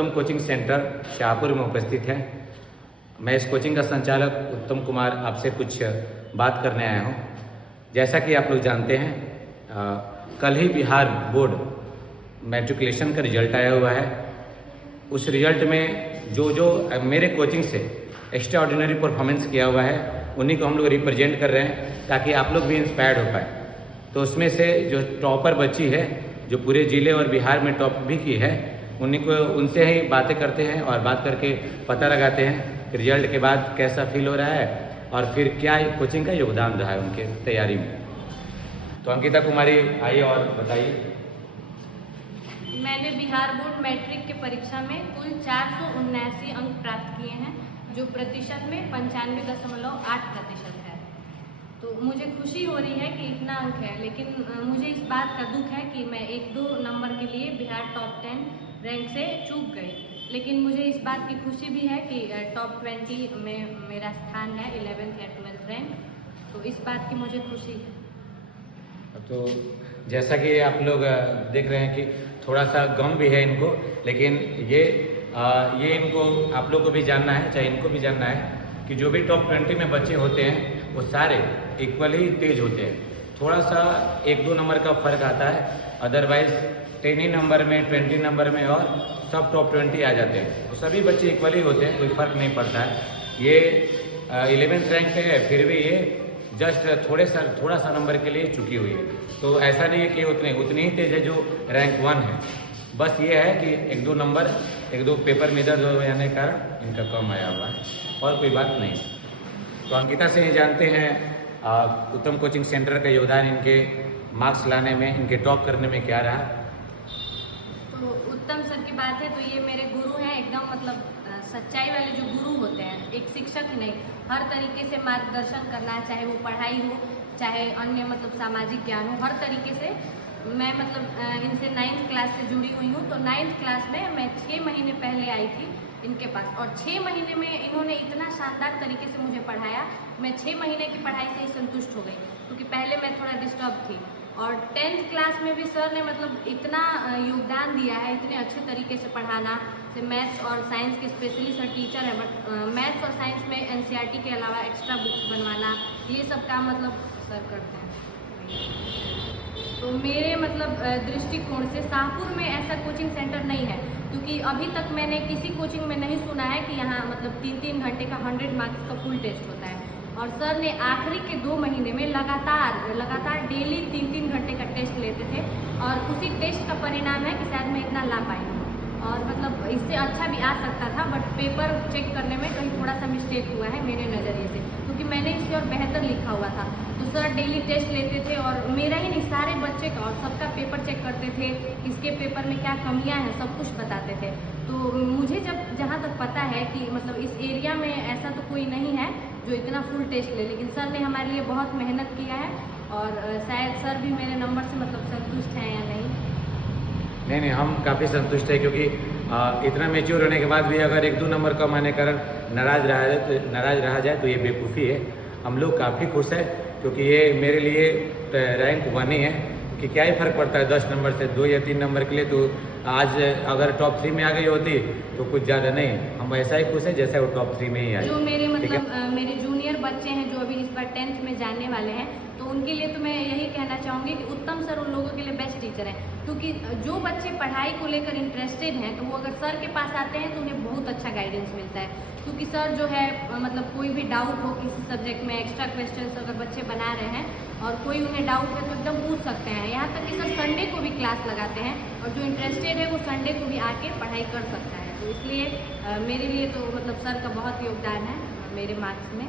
उत्तम coaching centre Shahpur में उपस्थित है। मैं इस कोचिंग का संचालक उत्तम कुमार आपसे कुछ बात करने आया हूँ। जैसा कि आप लोग जानते हैं, कल ही बिहार बोर्ड मैट्रिकुलेशन का रिजल्ट आया हुआ है। उस रिजल्ट में जो मेरे कोचिंग से एक्स्ट्रा ऑर्डिनरी परफॉर्मेंस किया हुआ है, उन्हीं को हम लोग रिप्रेजेंट कर रहे हैं ताकि आप लोग भी इंस्पायर्ड हो पाए। तो उसमें से जो टॉपर बच्ची है, जो पूरे ज़िले और बिहार में टॉप भी की है, उनसे ही बातें करते हैं और बात करके पता लगाते हैं रिजल्ट के बाद कैसा फील हो रहा है और फिर क्या कोचिंग का योगदान रहा है उनके तैयारी में। तो अंकिता कुमारी, आइए और बताइए। मैंने बिहार बोर्ड मैट्रिक के परीक्षा में कुल 479 अंक प्राप्त किए हैं, जो प्रतिशत में 95.8% है। तो मुझे खुशी हो रही है कि इतना अंक है, लेकिन मुझे इस बात का दुख है कि मैं 1-2 नंबर के लिए बिहार टॉप 10 रैंक से चूक गई। लेकिन मुझे इस बात की खुशी भी है कि टॉप 20 में मेरा स्थान है 11th या 12th रैंक, तो इस बात की मुझे खुशी है। तो जैसा कि आप लोग देख रहे हैं कि थोड़ा सा गम भी है इनको, लेकिन ये इनको आप लोग को भी जानना है, चाहे इनको भी जानना है कि जो भी टॉप 20 में बच्चे होते हैं वो सारे इक्वली तेज होते हैं। थोड़ा सा 1-2 नंबर का फर्क आता है, अदरवाइज 10 नंबर में, 20 नंबर में और सब टॉप 20 आ जाते हैं। तो सभी बच्चे इक्वली होते हैं, कोई फर्क नहीं पड़ता है। ये 11th रैंक पे है, फिर भी ये जस्ट थोड़ा सा नंबर के लिए चुकी हुई है। तो ऐसा नहीं है कि उतनी ही तेज है जो रैंक 1 है। बस ये है कि 1-2 नंबर, 1-2 पेपर में इधर हो जाने के कारण इनका कम आया हुआ है, और कोई बात नहीं। तो अंकिता से ये जानते हैं उत्तम कोचिंग सेंटर का योगदान इनके मार्क्स लाने में, इनके टॉप करने में क्या रहा। तो उत्तम सर की बात है तो ये मेरे गुरु हैं, एकदम मतलब सच्चाई वाले जो गुरु होते हैं, एक शिक्षक ही नहीं, हर तरीके से मार्गदर्शन करना, चाहे वो पढ़ाई हो, चाहे अन्य मतलब सामाजिक ज्ञान हो, हर तरीके से। मैं मतलब इनसे 9th क्लास से जुड़ी हुई हूँ। तो 9th क्लास में मैं 6 महीने पहले आई थी इनके पास, और 6 महीने में इन्होंने इतना शानदार तरीके से मुझे पढ़ाया। मैं 6 महीने की पढ़ाई से ही संतुष्ट हो गई, क्योंकि पहले मैं थोड़ा डिस्टर्ब थी। और 10th क्लास में भी सर ने मतलब इतना योगदान दिया है, इतने अच्छे तरीके से पढ़ाना। से मैथ्स और साइंस के स्पेशली सर टीचर है, बट मैथ्स और साइंस में NCERT के अलावा एक्स्ट्रा बुक्स बनवाना, ये सब काम मतलब सर करते हैं। तो मेरे मतलब दृष्टिकोण से शाहपुर में ऐसा कोचिंग सेंटर नहीं है, क्योंकि अभी तक मैंने किसी कोचिंग में नहीं सुना है कि यहाँ मतलब 3-3 घंटे का 100 मार्क्स का फुल टेस्ट होता है। और सर ने आखिरी के 2 महीने में लगातार डेली 3-3 घंटे का टेस्ट लेते थे, और उसी टेस्ट का परिणाम है कि शायद मैं इतना ला पाई हूँ। और मतलब इससे अच्छा भी आ सकता था, बट पेपर चेक करने में कहीं थोड़ा सा मिस्टेक हुआ है मेरे नज़रिए से, क्योंकि मैंने इससे और बेहतर लिखा हुआ था। तो सर डेली टेस्ट लेते थे, और मेरा ही नहीं, सारे बच्चे का और सबका पेपर चेक करते थे, किसके पेपर में क्या कमियां हैं सब कुछ बताते थे। तो मुझे जहाँ तक पता है कि मतलब इस एरिया में ऐसा तो कोई नहीं है जो इतना फुल टेस्ट ले, लेकिन सर ने हमारे लिए बहुत मेहनत किया है, और शायद सर भी मेरे नंबर से मतलब संतुष्ट हैं या नहीं। नहीं, हम काफ़ी संतुष्ट हैं, क्योंकि इतना मैच्योर होने के बाद भी अगर 1-2 नंबर कम आने के कारण नाराज रहा जाए तो ये बेवकूफ़ी है। हम लोग काफ़ी खुश हैं, क्योंकि ये मेरे लिए रैंक 1 ही है, कि क्या ही फ़र्क पड़ता है 10 नंबर से, 2 या 3 नंबर के लिए। तो आज अगर टॉप 3 में आ गई होती तो कुछ ज़्यादा नहीं, हम ऐसा ही खुश हैं जैसे वो टॉप 3 में ही आए। जो मेरे मतलब मेरे जूनियर बच्चे हैं जो अभी इस बार 10th में जाने वाले हैं, तो उनके लिए तो मैं यही कहना चाहूँगी कि उत्तम सर उन लोगों के लिए बेस्ट टीचर हैं, क्योंकि जो बच्चे पढ़ाई को लेकर इंटरेस्टेड हैं तो वो अगर सर के पास आते हैं तो उन्हें बहुत अच्छा गाइडेंस मिलता है। क्योंकि सर जो है मतलब कोई भी डाउट हो किसी सब्जेक्ट में, एक्स्ट्रा क्वेश्चंस अगर बच्चे बना रहे हैं और कोई उन्हें डाउट है तो एकदम पूछ सकते हैं। यहाँ तक कि सर संडे को भी क्लास लगाते हैं, और जो इंटरेस्टेड है वो संडे को भी आके पढ़ाई कर सकता है। तो इसलिए मेरे लिए तो मतलब सर का बहुत योगदान है मेरे मार्क्स में।